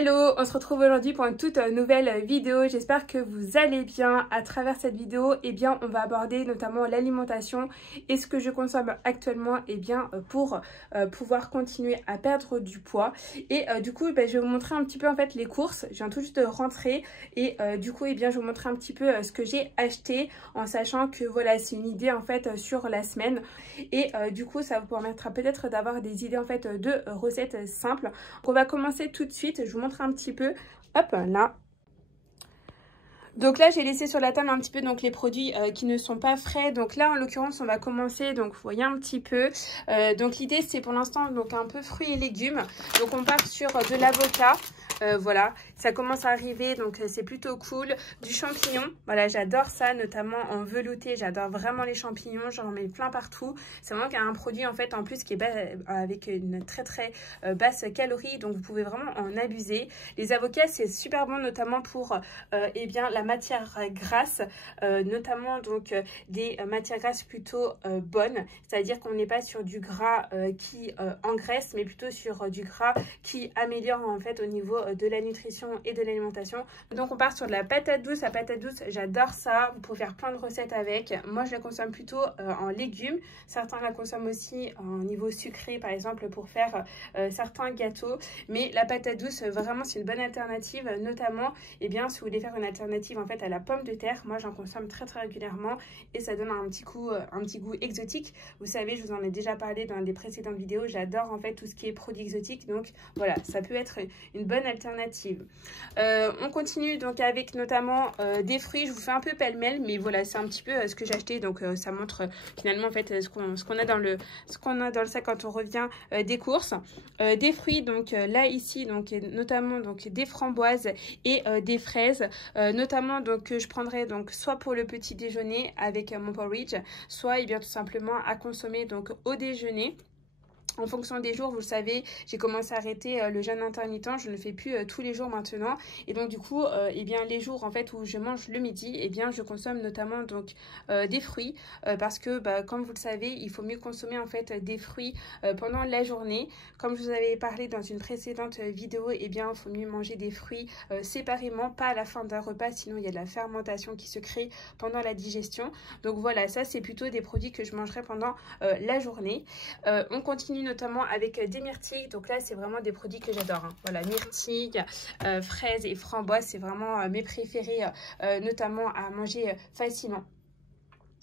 Hello, on se retrouve aujourd'hui pour une toute nouvelle vidéo. J'espère que vous allez bien. À travers cette vidéo, on va aborder notamment l'alimentation et ce que je consomme actuellement pour pouvoir continuer à perdre du poids. Et du coup, je vais vous montrer un petit peu en fait les courses. Je viens tout juste de rentrer et je vais vous montrer un petit peu ce que j'ai acheté en sachant que voilà, c'est une idée en fait sur la semaine. Et du coup, ça vous permettra peut-être d'avoir des idées en fait de recettes simples. Donc, on va commencer tout de suite. Je vous montre un petit peu, hop là. Donc là j'ai laissé sur la table un petit peu donc les produits qui ne sont pas frais. Donc là en l'occurrence on va commencer, donc vous voyez un petit peu. Donc l'idée c'est pour l'instant donc un peu fruits et légumes. Donc on part sur de l'avocat. Voilà, ça commence à arriver, donc c'est plutôt cool. Du champignon, voilà, j'adore ça, notamment en velouté. J'adore vraiment les champignons, j'en mets plein partout. C'est vraiment un produit en fait en plus qui est avec une très basse calorie, donc vous pouvez vraiment en abuser. Les avocats c'est super bon, notamment pour la matière grasse, notamment donc des matières grasses plutôt bonnes, c'est-à-dire qu'on n'est pas sur du gras qui engraisse, mais plutôt sur du gras qui améliore en fait au niveau de la nutrition et de l'alimentation. Donc on part sur de la patate douce. La patate douce, j'adore ça, vous pouvez faire plein de recettes avec. Moi je la consomme plutôt en légumes, certains la consomment aussi en niveau sucré par exemple pour faire certains gâteaux, mais la patate douce vraiment c'est une bonne alternative, notamment si vous voulez faire une alternative en fait à la pomme de terre. Moi j'en consomme très régulièrement et ça donne un petit goût exotique. Vous savez, je vous en ai déjà parlé dans des précédentes vidéos, j'adore en fait tout ce qui est produits exotiques, donc voilà, ça peut être une bonne alternative. On continue donc avec notamment des fruits. Je vous fais un peu pêle-mêle, mais voilà, c'est un petit peu ce que j'ai acheté, donc ça montre finalement en fait ce qu'on a dans le sac quand on revient des courses. Des fruits, donc là ici donc notamment donc des framboises et des fraises, notamment donc je prendrai donc soit pour le petit déjeuner avec mon porridge, soit tout simplement à consommer donc au déjeuner. En fonction des jours, vous le savez, j'ai commencé à arrêter le jeûne intermittent, je ne le fais plus tous les jours maintenant. Et donc du coup, les jours en fait où je mange le midi, je consomme notamment donc des fruits parce que comme vous le savez, il faut mieux consommer en fait des fruits pendant la journée. Comme je vous avais parlé dans une précédente vidéo, il faut mieux manger des fruits séparément, pas à la fin d'un repas, sinon il y a de la fermentation qui se crée pendant la digestion. Donc voilà, ça c'est plutôt des produits que je mangerai pendant la journée. On continue notamment avec des myrtilles, donc là c'est vraiment des produits que j'adore, hein. Voilà, myrtilles, fraises et framboises, c'est vraiment mes préférés, notamment à manger facilement.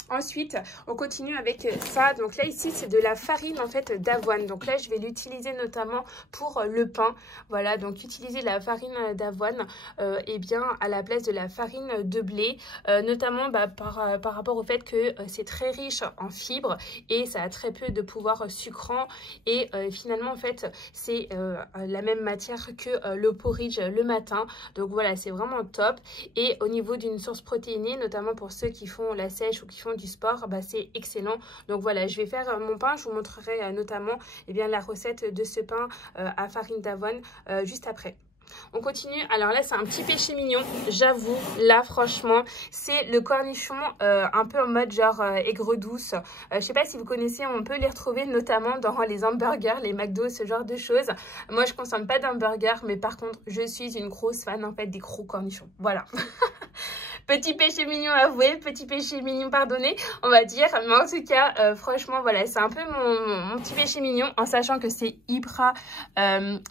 Ensuite, on continue avec ça. Donc là, ici, c'est de la farine en fait d'avoine. Donc là, je vais l'utiliser notamment pour le pain. Voilà, donc utiliser la farine d'avoine à la place de la farine de blé. Notamment par rapport au fait que c'est très riche en fibres et ça a très peu de pouvoir sucrant. Et finalement, en fait, c'est la même matière que le porridge le matin. Donc voilà, c'est vraiment top. Et au niveau d'une source protéinée, notamment pour ceux qui font la sèche ou qui font du sport, c'est excellent. Donc voilà, je vais faire mon pain, je vous montrerai notamment la recette de ce pain à farine d'avoine juste après. On continue, alors là c'est un petit péché mignon, j'avoue, là franchement c'est le cornichon un peu en mode genre aigre douce. Je sais pas si vous connaissez, on peut les retrouver notamment dans les hamburgers, les McDo, ce genre de choses. Moi je consomme pas d'hamburgers, mais par contre je suis une grosse fan en fait des gros cornichons, voilà. Petit péché mignon avoué, petit péché mignon pardonné, on va dire. Mais en tout cas, franchement, voilà, c'est un peu mon petit péché mignon, en sachant que c'est hyper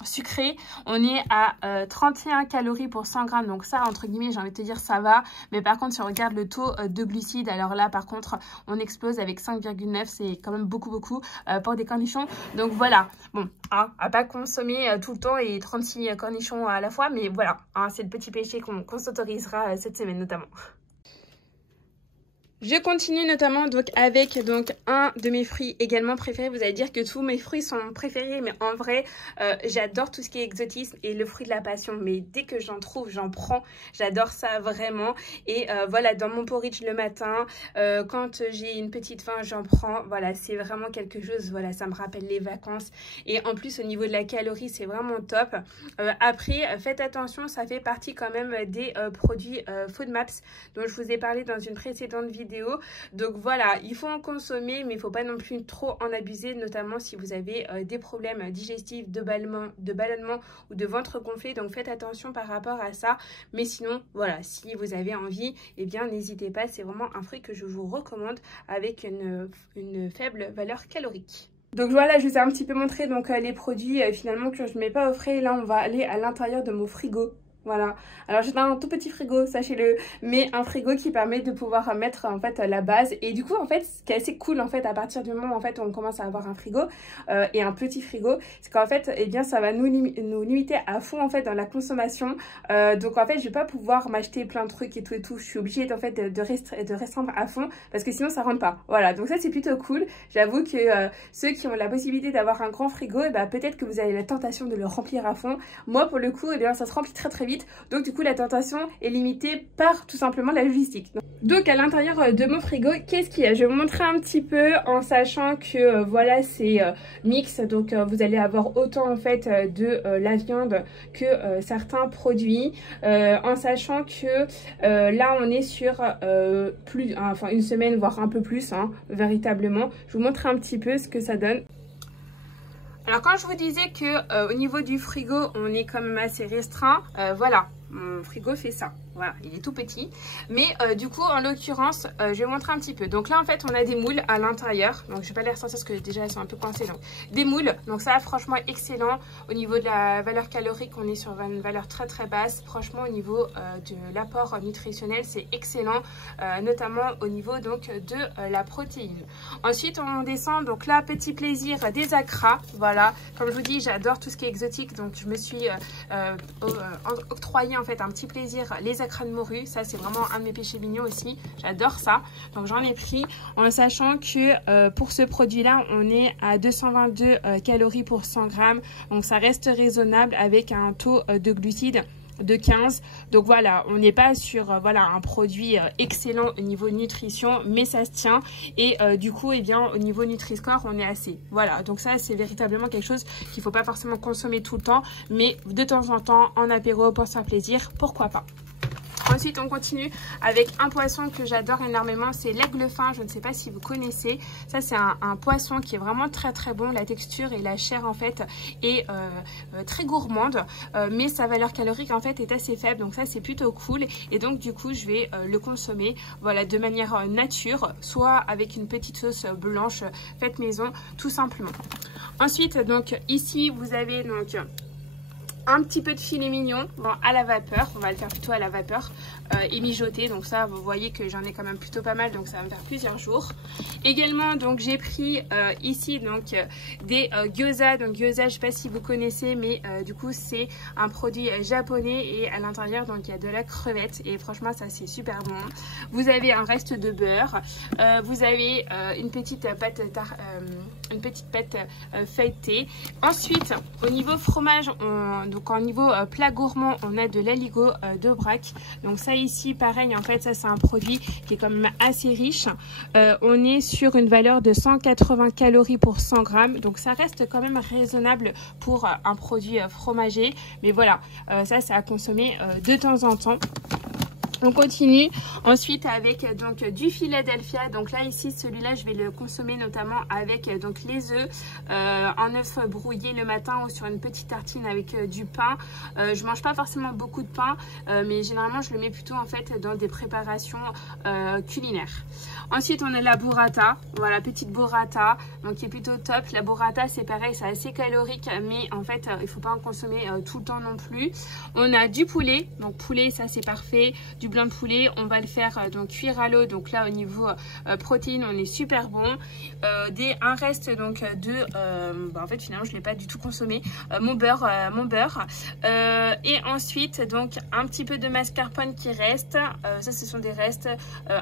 sucré. On est à 31 calories pour 100 grammes. Donc ça, entre guillemets, j'ai envie de te dire, ça va. Mais par contre, si on regarde le taux de glucides, alors là, par contre, on explose avec 5,9. C'est quand même beaucoup pour des cornichons. Donc voilà, bon, hein, à pas consommer tout le temps et 36 cornichons à la fois. Mais voilà, hein, c'est le petit péché qu'on s'autorisera cette semaine notamment. Je continue notamment donc avec un de mes fruits également préférés. Vous allez dire que tous mes fruits sont préférés, mais en vrai, j'adore tout ce qui est exotisme et le fruit de la passion. Mais dès que j'en trouve, j'en prends. J'adore ça vraiment. Et voilà, dans mon porridge le matin, quand j'ai une petite faim, j'en prends. Voilà, c'est vraiment quelque chose. Voilà, ça me rappelle les vacances. Et en plus, au niveau de la calorie, c'est vraiment top. Après, faites attention, ça fait partie quand même des produits FODMAPs dont je vous ai parlé dans une précédente vidéo. vidéo. Donc voilà, il faut en consommer, mais il ne faut pas non plus trop en abuser, notamment si vous avez des problèmes digestifs, de ballonnement ou de ventre gonflé. Donc faites attention par rapport à ça. Mais sinon, voilà, si vous avez envie, eh bien n'hésitez pas. C'est vraiment un fruit que je vous recommande avec une faible valeur calorique. Donc voilà, je vous ai un petit peu montré donc, les produits finalement que je ne mets pas au frais. Là, on va aller à l'intérieur de mon frigo. Voilà, alors j'ai un tout petit frigo, sachez-le, mais un frigo qui permet de pouvoir mettre en fait la base. Et du coup en fait ce qui est assez cool en fait à partir du moment en fait où on commence à avoir un frigo et un petit frigo, c'est qu'en fait eh bien ça va nous limiter à fond en fait dans la consommation. Donc en fait je vais pas pouvoir m'acheter plein de trucs et tout, je suis obligée en fait de restreindre à fond parce que sinon ça rentre pas. Voilà, donc ça c'est plutôt cool. J'avoue que ceux qui ont la possibilité d'avoir un grand frigo, eh ben, peut-être que vous avez la tentation de le remplir à fond. Moi pour le coup eh bien ça se remplit très très vite. Donc du coup la tentation est limitée par tout simplement la logistique. Donc à l'intérieur de mon frigo, qu'est-ce qu'il y a? Je vais vous montrer un petit peu en sachant que voilà c'est mix. Donc vous allez avoir autant en fait de la viande que certains produits. En sachant que là on est sur enfin une semaine voire un peu plus hein, véritablement. Je vous montre un petit peu ce que ça donne. Alors quand je vous disais que au niveau du frigo on est quand même assez restreint, voilà, mon frigo fait ça. Voilà, il est tout petit. Mais du coup, en l'occurrence, je vais vous montrer un petit peu. Donc là, en fait, on a des moules à l'intérieur. Donc, je vais pas les ressortir parce que déjà, elles sont un peu coincées. Donc, des moules. Donc ça, franchement, excellent. Au niveau de la valeur calorique, on est sur une valeur très, très basse. Franchement, au niveau de l'apport nutritionnel, c'est excellent. Notamment au niveau donc de la protéine. Ensuite, on descend. Donc là, petit plaisir des acras. Voilà. Comme je vous dis, j'adore tout ce qui est exotique. Donc, je me suis octroyé en fait un petit plaisir. Les acras de morue, ça c'est vraiment un de mes péchés mignons aussi, j'adore ça. Donc j'en ai pris en sachant que pour ce produit là on est à 222 calories pour 100 grammes, donc ça reste raisonnable avec un taux de glucides de 15. Donc voilà, on n'est pas sur voilà un produit excellent au niveau nutrition, mais ça se tient. Et du coup eh bien au niveau Nutri-Score on est assez. Voilà, donc ça c'est véritablement quelque chose qu'il faut pas forcément consommer tout le temps, mais de temps en temps en apéro pour se faire plaisir, pourquoi pas. Ensuite, on continue avec un poisson que j'adore énormément, c'est l'aigle fin. Je ne sais pas si vous connaissez. Ça, c'est un poisson qui est vraiment très très bon. La texture et la chair en fait est très gourmande, mais sa valeur calorique en fait est assez faible. Donc ça, c'est plutôt cool. Et donc du coup, je vais le consommer voilà, de manière nature, soit avec une petite sauce blanche faite maison, tout simplement. Ensuite, donc ici, vous avez donc un petit peu de filet mignon bon, à la vapeur, on va le faire plutôt à la vapeur et mijoter. Donc ça vous voyez que j'en ai quand même plutôt pas mal, donc ça va me faire plusieurs jours. Également donc j'ai pris ici donc des gyoza. Donc gyoza, je sais pas si vous connaissez, mais du coup c'est un produit japonais et à l'intérieur donc il y a de la crevette et franchement ça c'est super bon. Vous avez un reste de beurre, vous avez une petite pâte feuilletée. Ensuite au niveau fromage, donc en niveau plat gourmand, on a de l'aligot d'Aubrac. Donc ça ici pareil en fait, ça c'est un produit qui est quand même assez riche. On est sur une valeur de 180 calories pour 100 grammes. Donc ça reste quand même raisonnable pour un produit fromager. Mais voilà, ça c'est à consommer de temps en temps. On continue ensuite avec donc du Philadelphia. Donc là ici celui-là je vais le consommer notamment avec donc les œufs, un œuf brouillé le matin ou sur une petite tartine avec du pain. Je mange pas forcément beaucoup de pain, mais généralement je le mets plutôt en fait dans des préparations culinaires. Ensuite on a la burrata, voilà petite burrata donc qui est plutôt top. La burrata c'est pareil, c'est assez calorique, mais en fait il faut pas en consommer tout le temps non plus. On a du poulet, donc poulet ça c'est parfait, du blanc de poulet, on va le faire donc cuire à l'eau. Donc là au niveau protéines on est super bon. Un reste donc de en fait finalement je l'ai pas du tout consommé, mon beurre et ensuite donc un petit peu de mascarpone qui reste, ça ce sont des restes,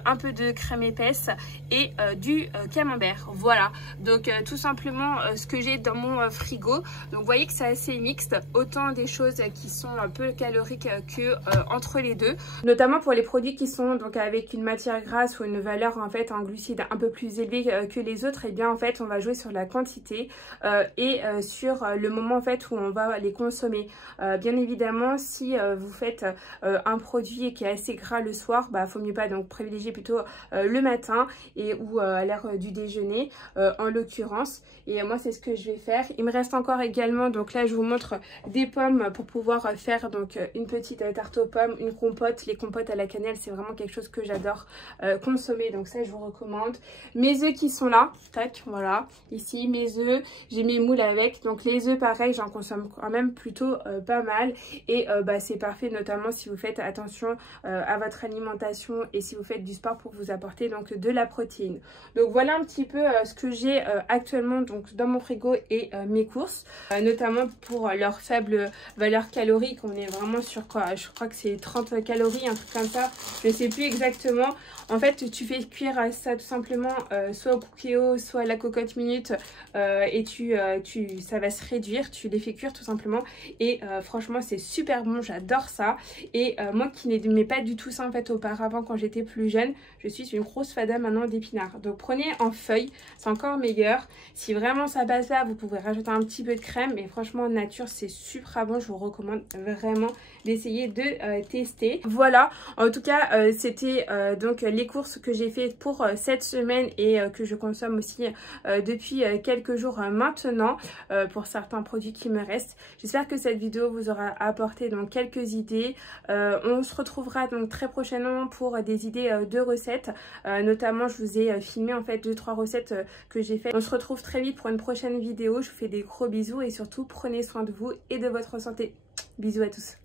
un peu de crème épaisse et du camembert. Voilà donc tout simplement ce que j'ai dans mon frigo. Donc vous voyez que c'est assez mixte, autant des choses qui sont un peu caloriques que entre les deux, notamment notamment pour les produits qui sont donc avec une matière grasse ou une valeur en fait en glucides un peu plus élevée que les autres, et bien en fait on va jouer sur la quantité et sur le moment en fait où on va les consommer. Bien évidemment, si vous faites un produit qui est assez gras le soir, bah faut mieux pas, donc privilégier plutôt le matin et ou à l'heure du déjeuner en l'occurrence. Et moi c'est ce que je vais faire. Il me reste encore également, donc là je vous montre des pommes pour pouvoir faire donc une petite tarte aux pommes, une compote. Les compotes à la cannelle c'est vraiment quelque chose que j'adore consommer, donc ça je vous recommande. Mes œufs qui sont là, tac, voilà, ici mes œufs, j'ai mes moules avec, donc les œufs pareil j'en consomme quand même plutôt pas mal, et bah, c'est parfait notamment si vous faites attention à votre alimentation et si vous faites du sport pour vous apporter donc de la protéine. Donc voilà un petit peu ce que j'ai actuellement donc dans mon frigo et mes courses, notamment pour leur faible valeur calorique. On est vraiment sur quoi, je crois que c'est 30 calories, un truc comme ça, je ne sais plus exactement. En fait tu fais cuire ça tout simplement soit au Cookéo, soit à la cocotte minute, et ça va se réduire, tu les fais cuire tout simplement, et franchement c'est super bon, j'adore ça. Et moi qui n'aimais pas du tout ça en fait auparavant quand j'étais plus jeune, je suis une grosse fada maintenant d'épinards. Donc prenez en feuille, c'est encore meilleur. Si vraiment ça passe là, vous pouvez rajouter un petit peu de crème, mais franchement nature c'est super bon, je vous recommande vraiment d'essayer de tester. Voilà, en tout cas c'était donc les courses que j'ai fait pour cette semaine et que je consomme aussi depuis quelques jours maintenant pour certains produits qui me restent. J'espère que cette vidéo vous aura apporté donc quelques idées. On se retrouvera donc très prochainement pour des idées de recettes, notamment je vous ai filmé en fait 2-3 recettes que j'ai fait. On se retrouve très vite pour une prochaine vidéo. Je vous fais des gros bisous et surtout prenez soin de vous et de votre santé. Bisous à tous.